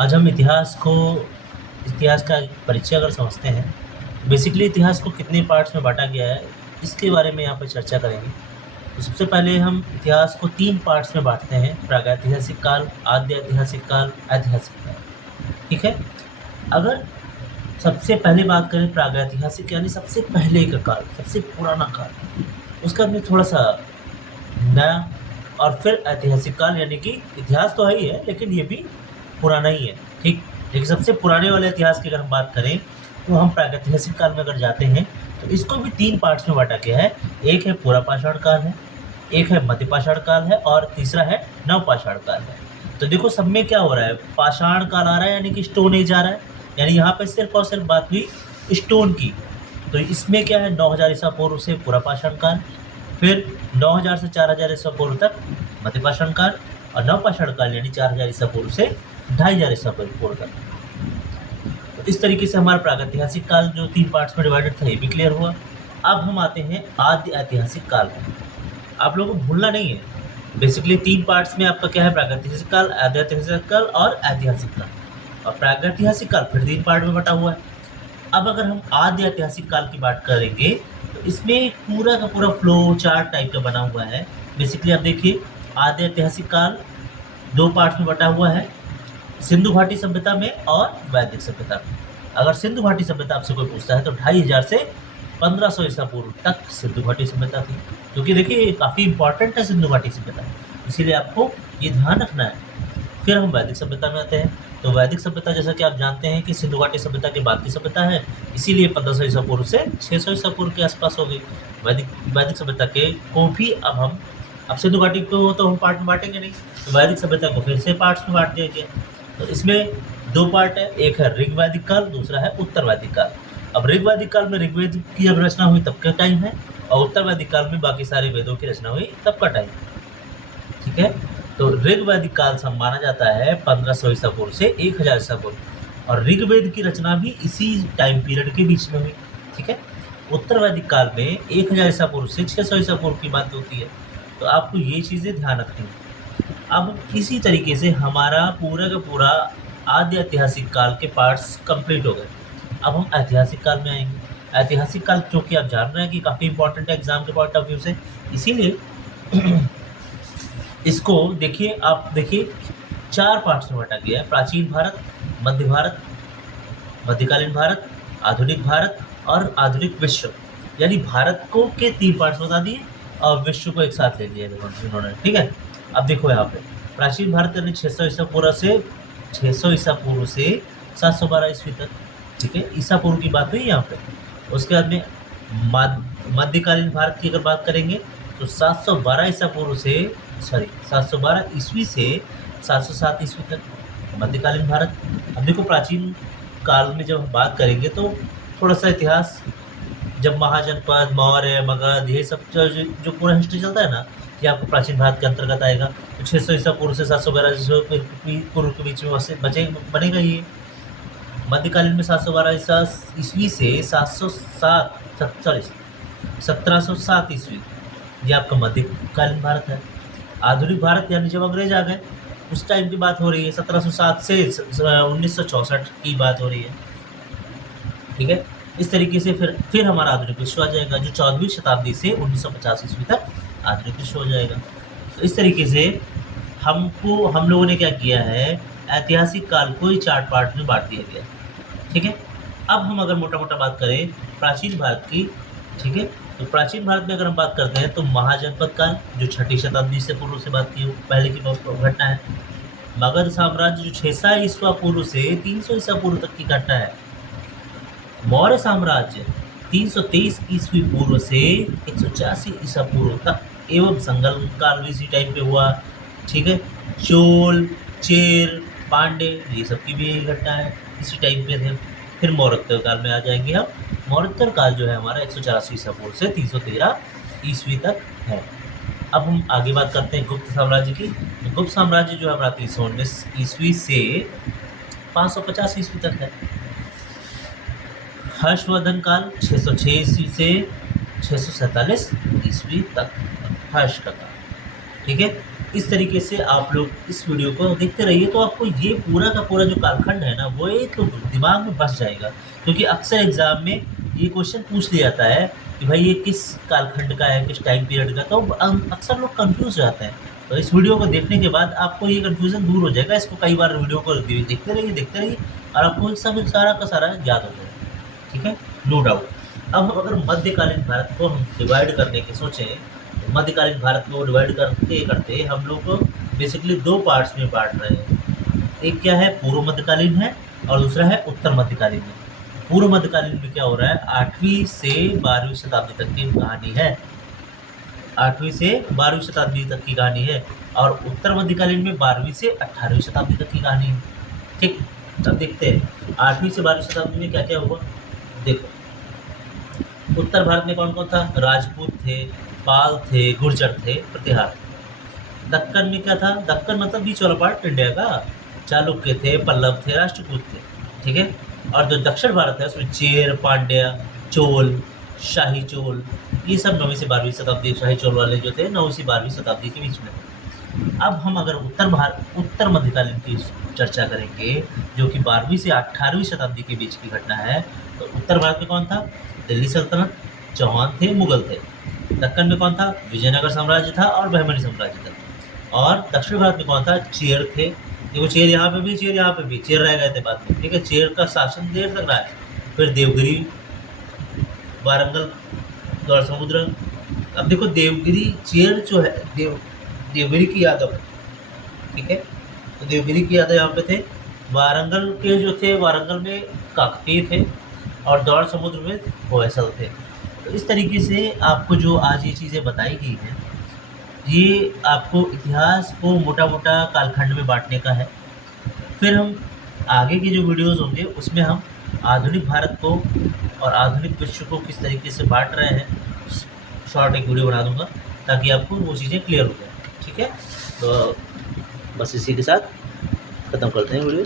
आज हम इतिहास का परिचय अगर समझते हैं, बेसिकली इतिहास को कितने पार्ट्स में बाँटा गया है, इसके बारे में यहाँ पे चर्चा करेंगे। तो सबसे पहले हम इतिहास को 3 पार्ट्स में बाँटते हैं, प्रागैतिहासिक काल, आद्य ऐतिहासिक काल, ऐतिहासिक काल। ठीक है? अगर सबसे पहले बात करें प्रागैतिहासिक यानी सबसे पहले का काल, सबसे पुराना काल, उसका भी थोड़ा-सा नया, और फिर ऐतिहासिक काल यानी कि इतिहास तो है ही है, लेकिन ये भी पुराना ही है, ठीक? लेकिन सबसे पुराने वाले इतिहास की अगर हम बात करें, तो हम प्रागैतिहासिक काल में अगर जाते हैं, तो इसको भी 3 पार्ट्स में बाँटा गया है। एक है पुरापाषाण काल है, एक है मध्यपाषाण काल है और तीसरा है नवपाषाण काल है। तो देखो सब में क्या हो रहा है, पाषाण काल आ रहा है यानी कि स्टोन एज आ रहा है, यानी यहाँ पे सिर्फ़ और सिर्फ़ बात हुई स्टोन की। तो इसमें क्या है 9000 ईसा पूर्व से पुरापाषाण काल, फिर 9000 से 4000 ईसा पूर्व तक मध्यपाषाण काल और नवपाषाण काल यानी 4000 ईसा पूर्व से 2500 ईसा पूर्व तक। तो इस तरीके से हमारा प्रागैतिहासिक काल जो 3 पार्ट्स में डिवाइडेड था, ये भी क्लियर हुआ। अब हम आते हैं आद्य ऐतिहासिक काल में। आप लोगों को भूलना नहीं है, बेसिकली 3 पार्ट्स में आपका क्या है, प्रागैतिहासिक काल, आद्य ऐतिहासिक काल और ऐतिहासिक काल। और प्रागैतिहासिक काल फिर 3 पार्ट में बँटा हुआ है। अब अगर हम आद्य ऐतिहासिक काल की बात करेंगे, तो इसमें एक पूरा का पूरा फ्लो चार्ट टाइप का बना हुआ है। बेसिकली आप देखिए, आद्य ऐतिहासिक काल 2 पार्ट्स में बँटा हुआ है, सिंधु घाटी सभ्यता में और वैदिक सभ्यता में। अगर सिंधु घाटी सभ्यता आपसे कोई पूछता है, तो 2500 से 1500 ईसा पूर्व तक सिंधु घाटी सभ्यता थी, क्योंकि देखिए ये काफ़ी इम्पोर्टेंट है सिंधु घाटी सभ्यता, इसीलिए आपको ये ध्यान रखना है। फिर हम वैदिक सभ्यता में आते हैं, तो वैदिक सभ्यता जैसा कि आप जानते हैं कि सिंधु घाटी सभ्यता के बाद की सभ्यता है, इसीलिए 1500 ईसा पूर्व से 600 ईसा पूर्व के आसपास हो गई। वैदिक सभ्यता के को भी अब सिंधु घाटी को तो हम पार्ट में बाँटेंगे नहीं, तो वैदिक सभ्यता को फिर से पार्ट्स में बाँट दिया गया। तो इसमें 2 पार्ट है, एक है ऋग वैदिक काल, दूसरा है उत्तर वैदिक काल। अब ऋग वैदिक काल में ऋग्वेद की जब रचना हुई तब का टाइम है, और उत्तर वैदिक काल में बाकी सारे वेदों की रचना हुई तब का टाइम है। ठीक है? तो ऋग वैदिक काल माना जाता है 1500 ईसा पूर्व से 1000 ईसा पूर्व, और ऋग्वेद की रचना भी इसी टाइम पीरियड के बीच में हुई। ठीक है? उत्तर वैदिक काल में 1000 ईसा पूर्व से 600 ईसा पूर्व की बात होती है, तो आपको ये चीज़ें ध्यान रखनी है। अब इसी तरीके से हमारा पूरा का पूरा आद्य ऐतिहासिक काल के पार्ट्स कंप्लीट हो गए। अब हम ऐतिहासिक काल में आएँगे। ऐतिहासिक काल चूँकि आप जान रहे हैं कि काफ़ी इम्पोर्टेंट है एग्ज़ाम के पॉइंट ऑफ व्यू से, इसीलिए इसको देखिए, आप देखिए 4 पार्ट्स में बाँटा गया है, प्राचीन भारत, मध्य भारत, मध्यकालीन भारत, आधुनिक भारत और आधुनिक विश्व। यानी भारत को के 3 पार्ट्स बता दिए और विश्व को एक साथ ले लिया इन्होंने, ठीक है? अब देखो यहाँ पे प्राचीन भारत यानी 600 ईसा पूर्व से 712 ईस्वी तक, ठीक है? ईसा पूर्व की बात हुई यहाँ पे। उसके बाद में मध्यकालीन भारत की अगर बात करेंगे, तो 712 ईस्वी से 707 ईस्वी तक मध्यकालीन भारत। अब देखो प्राचीन काल में जब हम बात करेंगे, तो थोड़ा-सा इतिहास, जब महाजनपद, मौर्य, मगध, ये सब जो पूरा हिस्ट्री चलता है ना, ये आपको प्राचीन भारत के अंतर्गत आएगा। तो 600 ईसा पूर्व से 712 ईसा पूर्व के बीच में बनेगा ये। मध्यकालीन में 712 ईस्वी से 1707 ईस्वी, ये आपका मध्यकालीन भारत है। आधुनिक भारत यानी जब अंग्रेज आ गए, उस टाइम की बात हो रही है, 1707 से 1964 की बात हो रही है। ठीक है? इस तरीके से फिर हमारा आधुनिक विश्व आ जाएगा, जो 14वीं शताब्दी से 1950 ईस्वी तक आधुनिक विश्व हो जाएगा। तो इस तरीके से हम लोगों ने क्या किया है, ऐतिहासिक काल को ही 4 पार्ट में बाँट दिया गया। ठीक है? अब हम अगर मोटा-मोटा बात करें प्राचीन भारत की, ठीक है? तो प्राचीन भारत में अगर हम बात करते हैं, तो महाजनपद काल, जो 6ठी शताब्दी से पूर्व से बात की पहले की घटना है। मगध साम्राज्य जो 600 ईसा पूर्व से 300 ईसा पूर्व तक की घटना है। मौर्य साम्राज्य 323 ईस्वी पूर्व से 186 ईसा पूर्व तक, एवं संगम काल भी इसी टाइम पे हुआ। ठीक है? चोल, चेर, पांडे, ये सब की भी यही घटना है, इसी टाइम पे थे। फिर मौर्योत्तर काल में आ जाएंगे हम। मौर्योत्तर काल जो है हमारा 184 ईसा पूर्व से 313 ईस्वी तक है। अब हम आगे बात करते हैं गुप्त साम्राज्य की। तो गुप्त साम्राज्य जो है हमारा 319 ईस्वी से 550 ईस्वी तक है। हर्षवर्धन काल 606 ईस्वी से 647 ईस्वी तक, हर्ष का काल। ठीक है? इस तरीके से आप लोग इस वीडियो को देखते रहिए, तो आपको ये पूरा का पूरा जो कालखंड है ना, वो एक दिमाग में बस जाएगा। क्योंकि अक्सर एग्ज़ाम में ये क्वेश्चन पूछ लिया जाता है कि भाई ये किस कालखंड का है, किस टाइम पीरियड का, तो अक्सर लोग कन्फ्यूज़ हो जाते हैं। तो इस वीडियो को देखने के बाद आपको ये कन्फ्यूज़न दूर हो जाएगा। इसको कई बार वीडियो को देखते रहिए और आपको सब सारा का सारा याद हो जाएगा, ठीक है? No doubt. अब हम अगर मध्यकालीन भारत को हम डिवाइड करने की सोचें, तो मध्यकालीन भारत को डिवाइड करते हम लोग बेसिकली 2 पार्ट्स में बाँट रहे हैं। एक क्या है, पूर्व मध्यकालीन है और दूसरा है उत्तर मध्यकालीन है। पूर्व मध्यकालीन में क्या हो रहा है, 8वीं से 12वीं शताब्दी तक की कहानी है। 8वीं से 12वीं शताब्दी तक की कहानी है और उत्तर मध्यकालीन में 12वीं से 18वीं शताब्दी तक की कहानी है। ठीक, अब देखते हैं 8वीं से 12वीं शताब्दी में क्या-क्या हुआ। देखो, उत्तर भारत में कौन-कौन था? राजपूत थे, पाल थे, गुर्जर थे, प्रतिहार। दक्कन में क्या था? दक्कन मतलब बीच वाला पार्ट इंडिया का। चालुक्य थे, पल्लव थे, राष्ट्रकूट थे, ठीक है? और जो दक्षिण भारत है उसमें चेर, पांड्या, चोल, शाही चोल, ये सब 9वीं से 12वीं शताब्दी, शाही चोल वाले जो थे 9वीं से 12वीं शताब्दी के बीच में थे। अब हम अगर उत्तर मध्यकालीन की चर्चा करेंगे, जो कि 12वीं से 18वीं शताब्दी के बीच की घटना है, तो उत्तर भारत में कौन था? दिल्ली सल्तनत, चौहान थे, मुगल थे। दक्कन में कौन था? विजयनगर साम्राज्य था और बहमनी साम्राज्य था। और दक्षिण भारत में कौन था? चेर थे। देखो, चेर यहाँ पे भी, चेर यहाँ पे भी, चेर रह गए थे बाद में, ठीक है? चेर का शासन देर तक रहा है। फिर देवगिरी, वारंगल, गौर समुद्र। अब देखो, देवगिरी चेर जो है, देवगिरी की यादव, ठीक है? तो देवगिरी की यादव यहाँ पे थे। वारंगल के जो थे, वारंगल में काकतीय थे और दौड़ समुद्र में होयसल थे। तो इस तरीके से आपको जो आज ये चीज़ें बताई गई हैं, ये आपको इतिहास को मोटा-मोटा कालखंड में बाँटने का है। फिर हम आगे की जो वीडियोज़ होंगे उसमें हम आधुनिक भारत को और आधुनिक विश्व को किस तरीके से बाँट रहे हैं, शॉर्ट एक वीडियो बना दूँगा ताकि आपको वो चीज़ें क्लियर हो जाएँ, ठीक है? तो बस इसी के साथ ख़त्म करते हैं वीडियो।